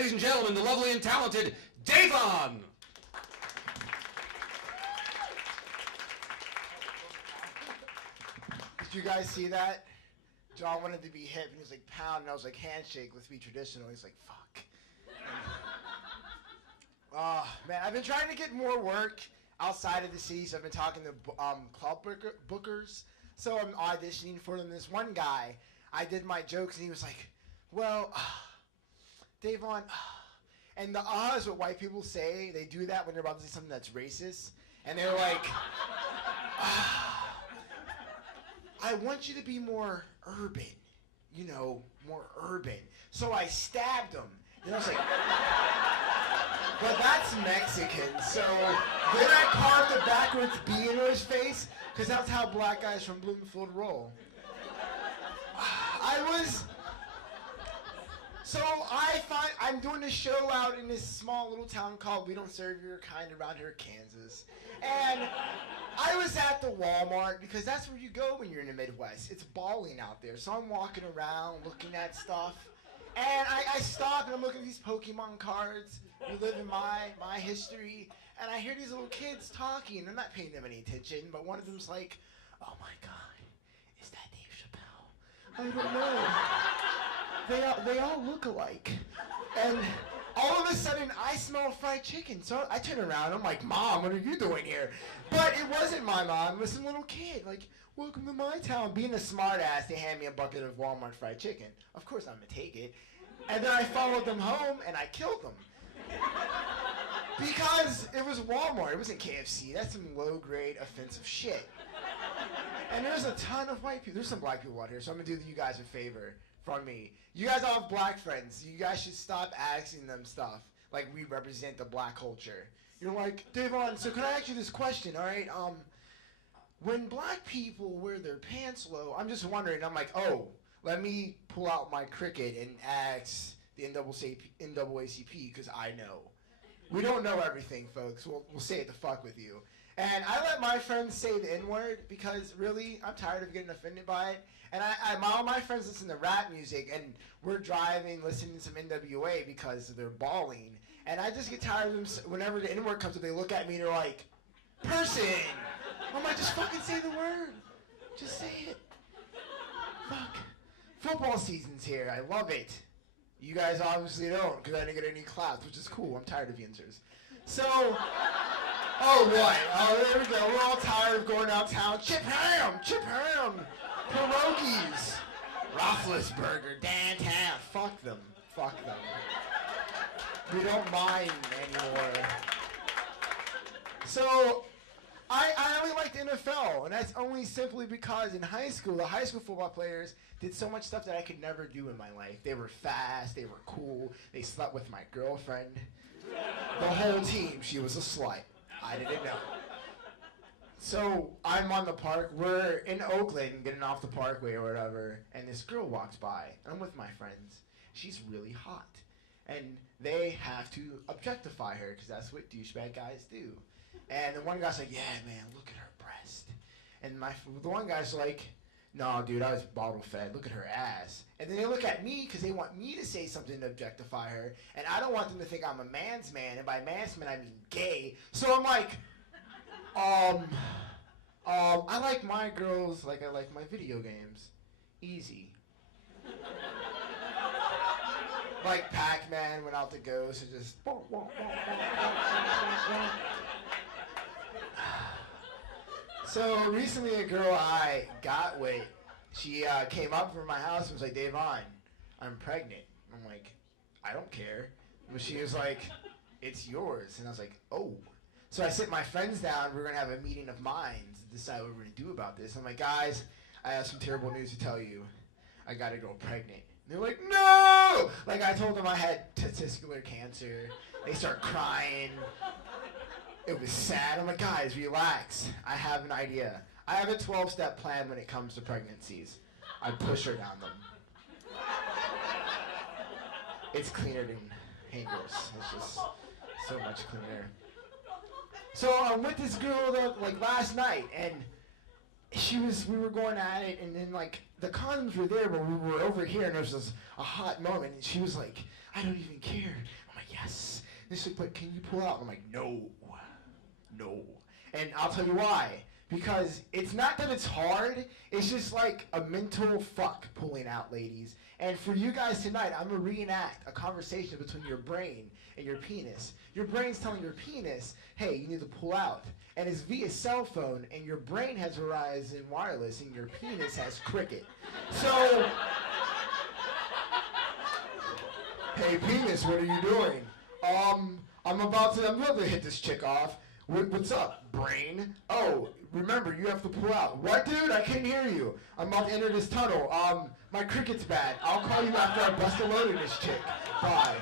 Ladies and gentlemen, the lovely and talented Davon! Did you guys see that? John wanted to be hip, and he was like, pound, and I was like, handshake, let's be traditional. He's like, fuck. Oh, man, I've been trying to get more work outside of the city, so I've been talking to club bookers. So I'm auditioning for them. This one guy, I did my jokes, and he was like, well, Davon, and the is what white people say. They do that when they're about to say something that's racist. And they're like, I want you to be more urban, you know, more urban. So I stabbed him. And I was like, but that's Mexican. So then I carved a backwards B into his face, because that's how black guys from Bloomfield roll. I'm doing a show out in this small little town called We Don't Serve Your Kind around here, Kansas. And I was at the Walmart, because that's where you go when you're in the Midwest. It's balling out there. So I'm walking around looking at stuff. And I stop and I'm looking at these Pokemon cards. You live in my history. And I hear these little kids talking. I'm not paying them any attention, but one of them's like, oh my God, is that Dave Chappelle? I don't know. They all look alike. And all of a sudden, I smell fried chicken. So I turn around. I'm like, Mom, what are you doing here? But it wasn't my mom. It was some little kid. Like, welcome to my town. Being a smart ass, they hand me a bucket of Walmart fried chicken. Of course, I'm going to take it. And then I followed them home, and I killed them. Because it was Walmart. It wasn't KFC. That's some low-grade, offensive shit. And there's a ton of white people. There's some black people out here, so I'm going to do you guys a favor from me. You guys all have black friends. You guys should stop asking them stuff like we represent the black culture. You're like, Davon, so can I ask you this question, all right? When black people wear their pants low, I'm just wondering, I'm like, oh, let me pull out my cricket and ask the NAACP, because I know. We don't know everything, folks. We'll say it to fuck with you. And I let my friends say the N-word because, really, I'm tired of getting offended by it. And all my friends listen to rap music, and we're driving, listening to some NWA because they're bawling. And I just get tired of them. Whenever the N-word comes up, they look at me and they're like, person! I'm like, just fucking say the word. Just say it. Fuck. Football season's here. I love it. You guys obviously don't, because I didn't get any claps, which is cool. I'm tired of answers. So, oh, what? Oh, there we go. We're all tired of going downtown. Chip ham! Chip ham! Pierogies! Roethlisberger, downtown. Fuck them. Fuck them. We don't mind anymore. So, I only like the NFL, and that's only simply because in high school, the high school football players did so much stuff that I could never do in my life. They were fast, they were cool, they slept with my girlfriend. The whole team, she was a slut. I didn't know. So I'm on the park, we're in Oakland, getting off the parkway or whatever, and this girl walks by. I'm with my friends. She's really hot. And they have to objectify her, because that's what douchebag guys do. And the one guy's like, yeah, man, look at her breast. And the one guy's like, no, dude, I was bottle fed. Look at her ass. And then they look at me because they want me to say something to objectify her. And I don't want them to think I'm a man's man. And by man's man, I mean gay. So I'm like, I like my girls like I like my video games. Easy. Like Pac-Man went out to ghost and just... So recently a girl I got with, she came up from my house and was like, Davon, I'm pregnant. I'm like, I don't care. But she was like, it's yours. And I was like, oh. So I sit my friends down, we're going to have a meeting of minds to decide what we're going to do about this. I'm like, guys, I have some terrible news to tell you. I got a girl pregnant. And they're like, no! Like I told them I had testicular cancer. They start crying. It was sad. I'm like, guys, relax. I have an idea. I have a 12-step plan when it comes to pregnancies. I push her down them. It's cleaner than hangers. It's just so much cleaner. So I'm with this girl like last night, and we were going at it, and then like the condoms were there, but we were over here, and there was a hot moment, and she was like, I don't even care. And she's like, but can you pull out? I'm like, no. And I'll tell you why. Because it's not that it's hard, it's just like a mental fuck pulling out, ladies. And for you guys tonight, I'm going to reenact a conversation between your brain and your penis. Your brain's telling your penis, hey, you need to pull out. And it's via cell phone, and your brain has Verizon Wireless, and your penis has Cricket. So, hey, penis, what are you doing? I'm about to hit this chick off. What's up, brain? Oh, remember, you have to pull out. What, dude? I can't hear you. I'm about to enter this tunnel. My cricket's bad. I'll call you after I bust a load in this chick. Bye.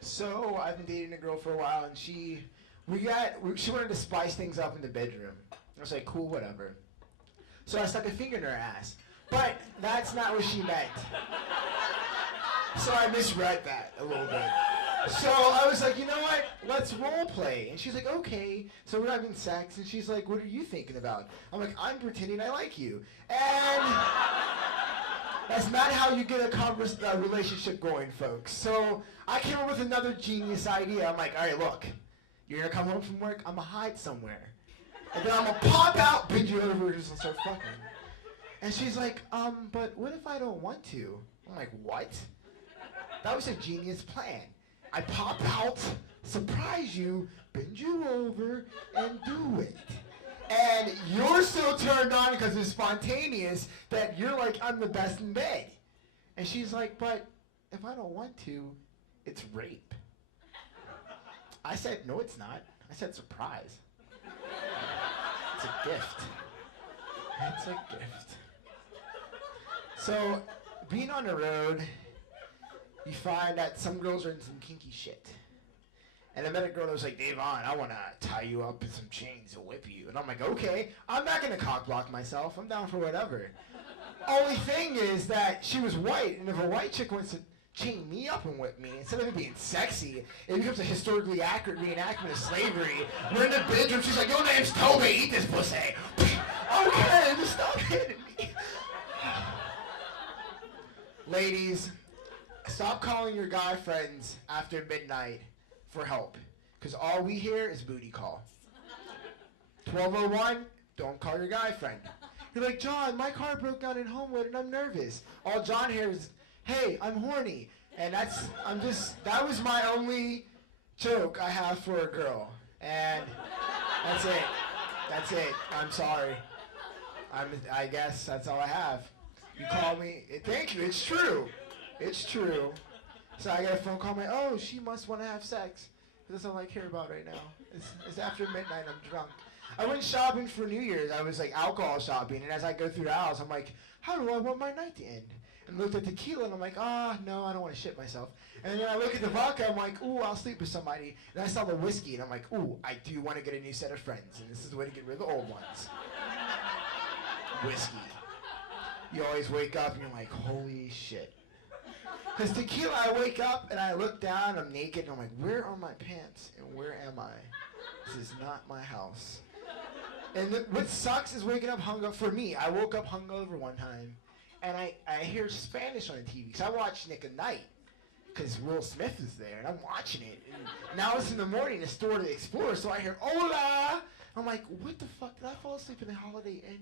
So, I've been dating a girl for a while, and she wanted to spice things up in the bedroom. I was like, cool, whatever. So I stuck a finger in her ass. But that's not what she meant. So I misread that a little bit. So I was like, you know what? Let's role play. And she's like, okay. So we're having sex, and she's like, what are you thinking about? I'm like, I'm pretending I like you. And that's not how you get a relationship going, folks. So I came up with another genius idea. I'm like, all right, look. You're going to come home from work. I'm going to hide somewhere. And then I'm going to pop out, bend you over, and just start fucking. And she's like, but what if I don't want to? I'm like, what? That was a genius plan. I pop out, surprise you, bend you over, and do it. And you're still turned on because it's spontaneous that you're like, I'm the best in bed. And she's like, but if I don't want to, it's rape. I said, no, it's not. I said, surprise. It's a gift. It's a gift. So, being on the road, you find that some girls are in some kinky shit. And I met a girl that was like, Davon, I want to tie you up in some chains and whip you. And I'm like, okay, I'm not going to cock block myself. I'm down for whatever. Only thing is that she was white, and if a white chick wants to chain me up and whip me, instead of it being sexy, it becomes a historically accurate reenactment of slavery. We're in the bedroom, she's like, your name's Toby, eat this pussy. Okay, just stop hitting me. Ladies, stop calling your guy friends after midnight for help, because all we hear is booty call. 12:01, don't call your guy friend. You're like, John, my car broke down in Homewood and I'm nervous. All John hears is, hey, I'm horny. And that was my only joke I have for a girl. And that's it. That's it. I'm sorry. I guess that's all I have. You call me. Thank you. It's true. It's true. So I get a phone call. I'm like, oh, she must want to have sex. That's all I care about right now. It's after midnight. I'm drunk. I went shopping for New Year's. I was like alcohol shopping. And as I go through the house, I'm like, how do I want my night to end? And looked at tequila, and I'm like, no, I don't want to shit myself. And then I look at the vodka, I'm like, ooh, I'll sleep with somebody. And I saw the whiskey, and I'm like, ooh, I do want to get a new set of friends. And this is the way to get rid of the old ones. Whiskey. You always wake up, and you're like, holy shit. Because tequila, I wake up, and I look down, I'm naked, and I'm like, where are my pants, and where am I? This is not my house. And what sucks is waking up hungover. For me, I woke up hungover one time. And I hear Spanish on the TV, because I watch Nick at Night, because Will Smith is there, and I'm watching it. And now it's in the morning, it's Store to Explore, so I hear, hola! I'm like, what the fuck, did I fall asleep in the Holiday Inn?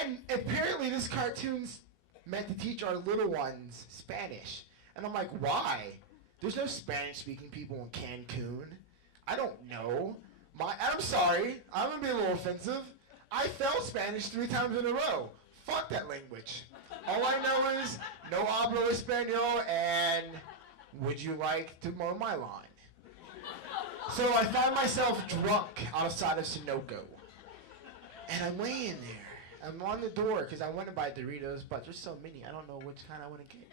And apparently this cartoon's meant to teach our little ones Spanish. And I'm like, why? There's no Spanish-speaking people in Cancun. I don't know. I'm sorry, I'm going to be a little offensive. I failed Spanish 3 times in a row. Fuck that language. All I know is, no hablo español, and would you like to mow my lawn? So I found myself drunk outside of Sunoco. And I'm laying there. I'm on the door, because I want to buy Doritos, but there's so many, I don't know which kind I want to get.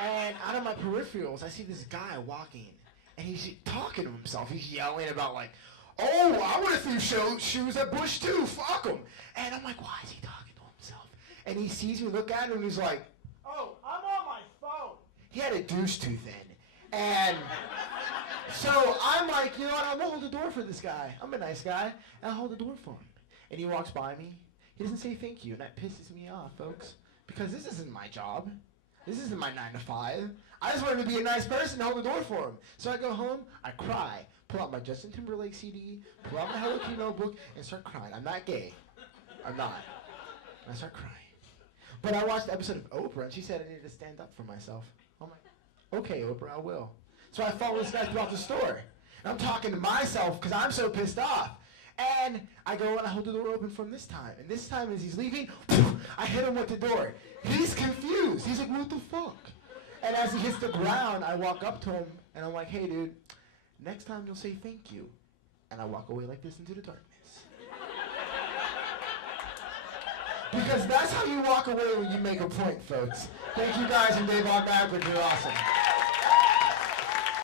And out of my peripherals, I see this guy walking, and he's talking to himself. He's yelling about, like, oh, I would have threw shoes at Bush too. Fuck him. And I'm like, why is he talking to himself? And he sees me look at him, and he's like, oh, I'm on my phone. He had a douche tooth in. And so I'm like, you know what? I'm going to hold the door for this guy. I'm a nice guy. And I'll hold the door for him. And he walks by me. He doesn't say thank you, and that pisses me off, folks. Because this isn't my job. This isn't my 9 to 5. I just wanted to be a nice person and hold the door for him. So I go home, I cry, pull out my Justin Timberlake CD, pull out my Hello Kitty notebook, and start crying. I'm not gay. I'm not. And I start crying. But I watched the episode of Oprah, and she said I needed to stand up for myself. I'm like, okay, Oprah, I will. So I follow this guy throughout the store. And I'm talking to myself because I'm so pissed off. And I go and I hold the door open from this time. And this time as he's leaving, I hit him with the door. He's confused. He's like, what the fuck? And as he hits the ground, I walk up to him and I'm like, hey dude, next time you'll say thank you. And I walk away like this into the darkness. Because that's how you walk away when you make a point, folks. Thank you guys, and Davon-12, you're awesome.